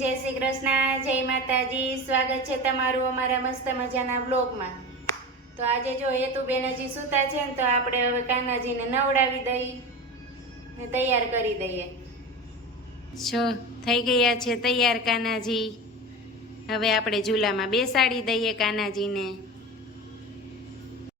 જય શ્રી કૃષ્ણ, જય માતાજી। સ્વાગત છે તમારું અમારા મસ્ત મજાના બ્લોગમાં। તો આજે જો હેતુબેન હજી સૂતા છે ને, તો આપણે હવે કાનાજીને નવડાવી દઈએ ને તૈયાર કરી દઈએ। જો થઈ ગયા છે તૈયાર કાનાજી। હવે આપણે ઝૂલામાં બેસાડી દઈએ કાનાજીને।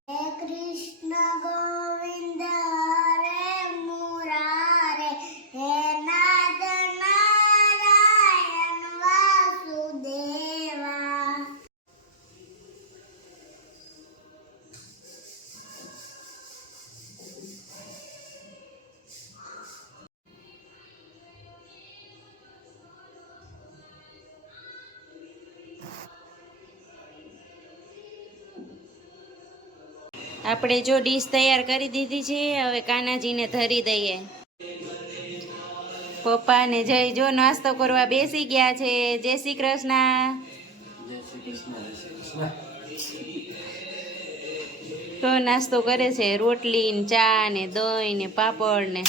હે કૃષ્ણ ગોવિંદ હરે મુરારે, હે નાથ નારાયણ વાસુદેવા। આપણે જો ડીશ તૈયાર કરી દીધી છે, હવે કાનાજીને ધરી દઈએ। પપ્પા ને જય જો નાસ્તો કરવા બેસી ગયા છે। જય શ્રી કૃષ્ણ। તો નાસ્તો કરે છે, રોટલી ને ચા ને દહીં ને પાપડ ને।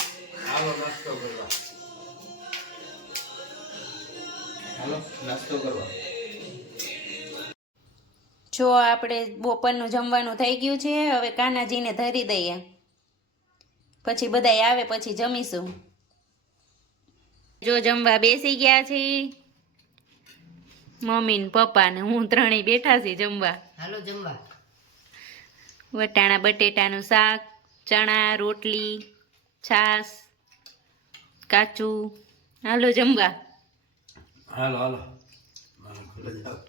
નાસ્તો કરવા જો આપણે બપોરનું જમવાનું થઈ ગયું છે, હવે કાનાજીને ધરી દઈએ, પછી બધાય આવે પછી જમીશું। જો જમવા બેસી ગયા છે, મમ્મી ને પપ્પા ને હું ત્રણેય બેઠા છીએ જમવા। હાલો જમવા। વટાણા બટેટાનું શાક, ચણા, રોટલી, છાશ, કાચું। હાલો જમવા। હાલો હાલો ઘરે જાઓ।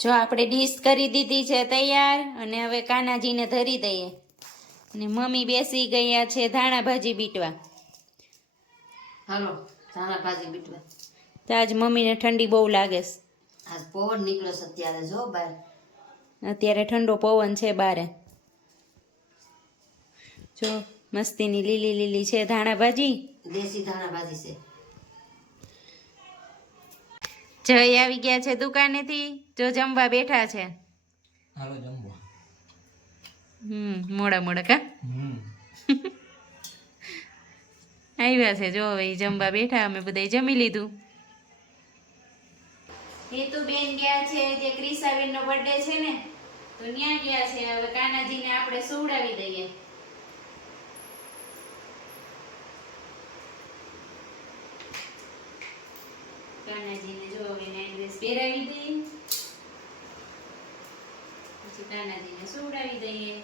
જો આપણે ડીશ કરી દીધી છે તૈયાર, અને હવે કાનાજીને ધરી દઈએ। અને મમ્મી બેસી ગયા છે ધાણા ભાજી બીટવા। હાલો ધાણા ભાજી બીટવા। તો આજ મમ્મીને ઠંડી બહુ લાગે છે, આજ પવન નીકળ્યો છે અત્યારે જો બહાર। અત્યારે ઠંડો પવન છે બારે। જો મસ્તીની લીલી લીલી છે ધાણા ભાજી, દેશી ધાણા ભાજી છે। જય આવી ગયા છે દુકાનેથી, જો જમવા બેઠા છે। હાલો જમવા। મોડા મોડા કા આવ્યા છે જો હવે ઈ જમવા બેઠા, અમે બધાય જમી લીધું। હેતુબેન ગયા છે, જે ક્રિસાબેન નો બર્થડે છે ને, તો ત્યાં ગયા છે। હવે કાનાજીને આપણે સુવડાવી દઈએ। કાનાજીને જો હવે નાઈટ ડ્રેસ પહેરાવી દઈએ, પછી કાનાજીને સુવડાવી દઈએ।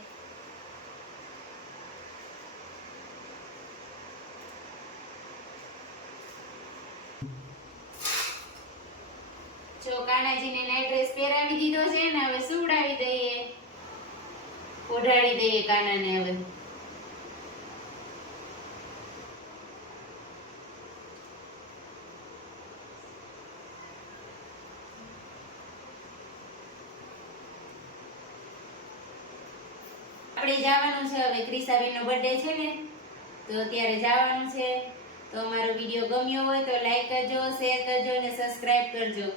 જો કાનાજીને નાઈટ ડ્રેસ પહેરાવી દીધો છે ને, હવે સુવડાવી દઈએ, ઓઢાડી દઈએ કાનાને હવે। આપણે જવાનું છે હવે, ક્રિસાબેન નો બર્થડે છે ને, તો અત્યારે જવાનું છે। તો અમારો વિડીયો ગમ્યો હોય તો લાઈક કરજો, શેર કરજો અને સબસ્ક્રાઇબ કરજો।